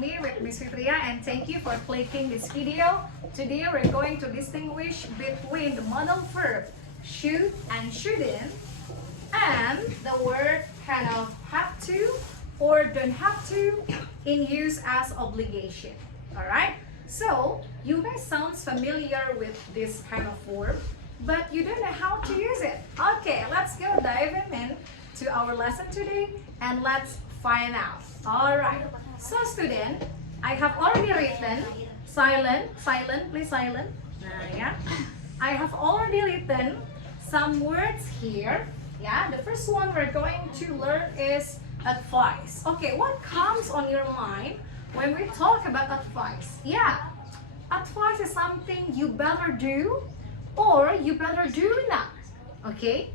me, with Miss Fitria, and thank you for clicking this video. Today we're going to distinguish between the modal verb should and shouldn't, and the word kind of have to or don't have to in use as obligation. Alright? So, you may sound familiar with this kind of verb, but you don't know how to use it. Okay, let's go diving in to our lesson today and let's find out. Alright, so student, I have already written silent, please silent. Yeah. I have already written some words here. Yeah, the first one we're going to learn is advice. Okay, what comes on your mind when we talk about advice? Yeah, advice is something you better do or you better do not. Okay?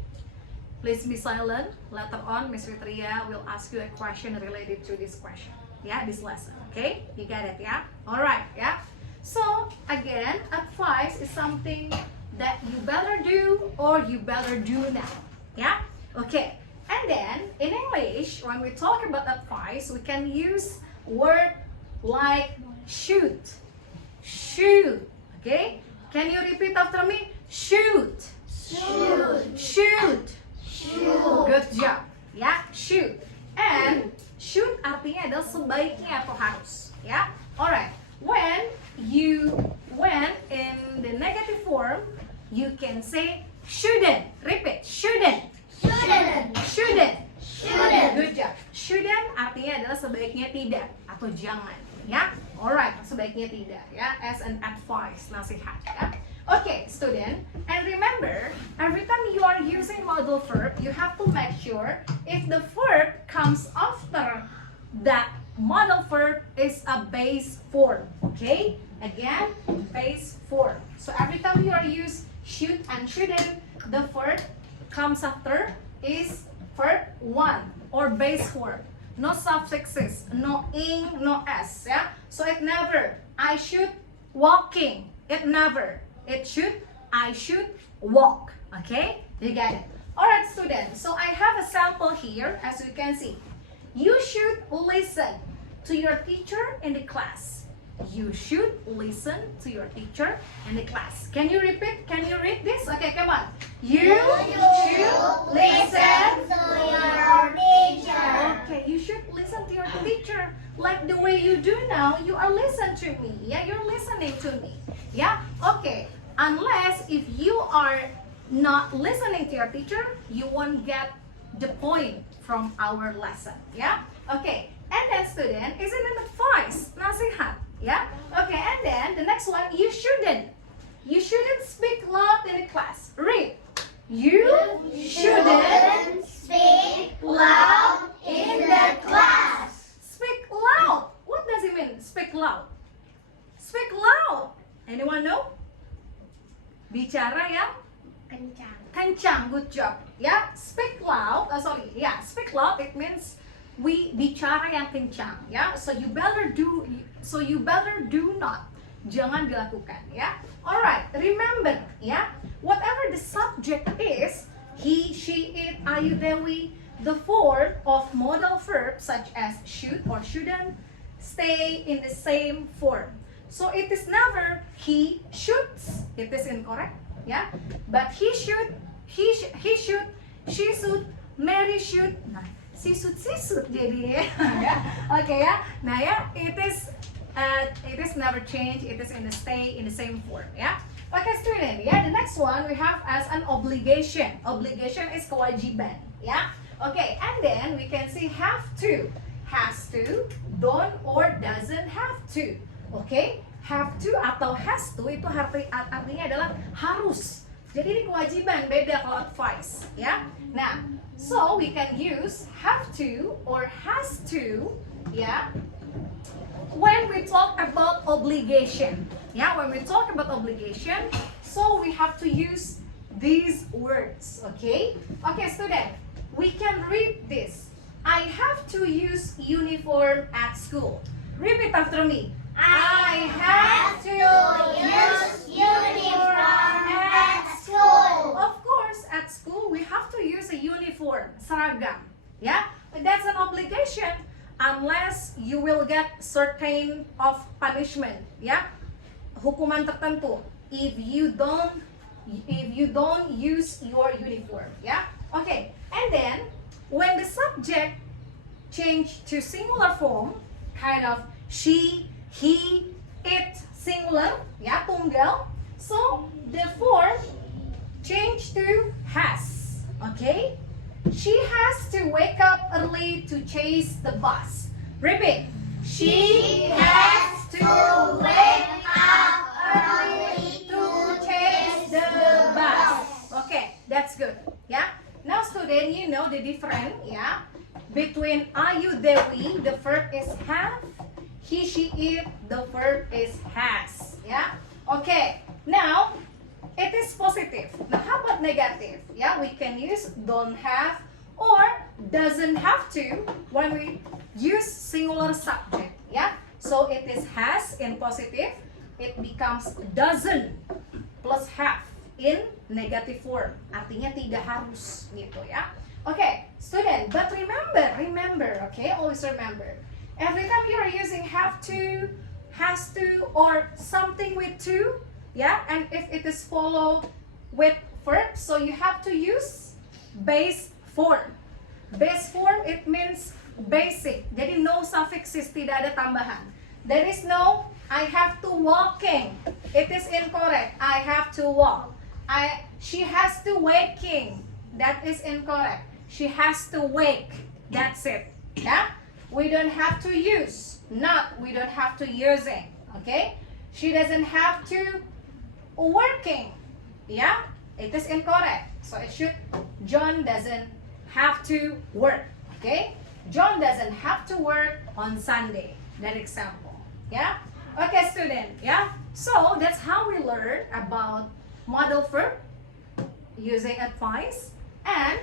Please be silent. Later on, Miss Fitria will ask you a question related to this question. Yeah, this lesson. Okay? You got it, yeah? Alright, yeah? So, again, advice is something that you better do or you better do not. Yeah? Okay. And then, in English, when we talk about advice, we can use word like should. Should. Okay? Can you repeat after me? Should. Should. Should. Should. Good job. Ya, should. And should artinya adalah sebaiknya atau harus. Ya. Alright. When in the negative form, you can say shouldn't. Repeat. Shouldn't. Shouldn't. Shouldn't. Shouldn't. Good job. Shouldn't artinya adalah sebaiknya tidak atau jangan. Ya. Alright. Sebaiknya tidak. Ya. As an advice, nasihat. Ya. Okay, student, and remember, every time you are using modal verb, you have to make sure if the verb comes after that modal verb is a base form. Okay? Again, base form. So every time you are use should and shouldn't, the verb comes after is verb 1 or base form. No suffixes, no ing, no s. Yeah? So it never, I should walking. It never. It should, I should walk. Okay? You get it. Alright, students. So I have a sample here, as you can see. You should listen to your teacher in the class. You should listen to your teacher in the class. Can you repeat? Can you read this? Okay, come on. You should listen to your teacher. Okay, you should listen to your teacher like the way you do now. You are listening to me. Yeah, you're listening to me. Yeah, okay. Unless if you are not listening to your teacher, you won't get the point from our lesson. Yeah, okay. And then student, isn't it advice? Nasihat. Yeah, okay. And then the next one, you shouldn't speak loud in the class. Read. You shouldn't speak loud in the class. Speak loud. What does it mean? Speak loud. Speak loud. Anyone know? Bicara yang Kencang. kencang. Good job. Ya, speak loud. Speak loud. It means we bicara yang kencang. Ya, so you better do not. Jangan dilakukan. Ya. Alright. Remember. Ya. Whatever the subject is, he, she, it, ayu, dewi, the form of modal verb such as should or shouldn't stay in the same form. So it is never he shoots. It is incorrect, yeah. But he should, she should, Mary should. Nah, she should jadi ya. Okay ya. Nah ya, it is never change. It is stay in the same form, yeah. Okay student, yeah. The next one we have as an obligation. Obligation is kewajiban, yeah. Okay, and then we can see have to, has to, don't or doesn't have to. Okay, have to atau has to itu artinya adalah harus. Jadi ini kewajiban, beda kalau advice, ya. Nah, so we can use have to or has to, ya. When we talk about obligation, ya. When we talk about obligation, so we have to use these words, okay? Okay, student, we can read this. I have to use uniform at school. Repeat after me. I have to use uniform at school. Of course, at school we have to use a uniform, seragam. Yeah, that's an obligation. unless you will get certain of punishment, ya, hukuman tertentu if you don't use your uniform, ya. Okay, and then when the subject change to singular form, kind of she, he, it, singular, ya, tunggal. So the form change to has. Okay, she has to wake up early to chase the bus. Repeat. She has to wake up early to chase the bus. Okay, that's good. Yeah. Now, student, you know the difference, yeah, between Ayu Dewi, the verb is have, he, she, it, the verb is has. Yeah. Okay. Now, it is positive. Now, how about negative? Yeah, we can use don't have or doesn't have to when we use singular subject. Yeah. So it is has in positive. It becomes doesn't plus have in negative form. Artinya tidak harus gitu ya. Okay, student, but remember, okay, always remember. Every time you are using have to, has to, or something with to, yeah, and if it is followed with verb, so you have to use base form. Base form, it means basic. Jadi no suffixes, tidak ada tambahan. There is no I have to walking. It is incorrect. I have to walk. She has to waking. That is incorrect. She has to wake. That's it. Yeah? We don't have to use. Not. We don't have to using. Okay? She doesn't have to working. Yeah? It is incorrect. So it should John doesn't have to work. Okay? John doesn't have to work on Sunday. That example. Yeah? Okay, student. Yeah? So that's how we learn about modal verb using advice and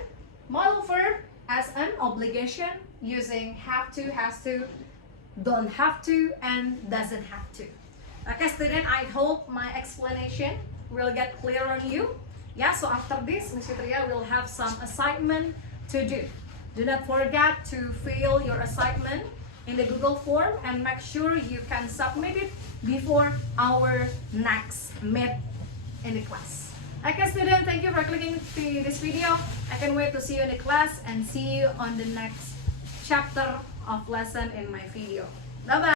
modal verb as an obligation using have to, has to, don't have to, and doesn't have to. Okay, student, I hope my explanation will get clear on you. Yeah, so after this, Miss Fitria will have some assignment to do. Do not forget to fill your assignment in the Google form and make sure you can submit it before our next meet in the class. Okay, student, thank you for clicking to this video. I can't wait to see you in the class and see you on the next chapter of lesson in my video. Bye bye.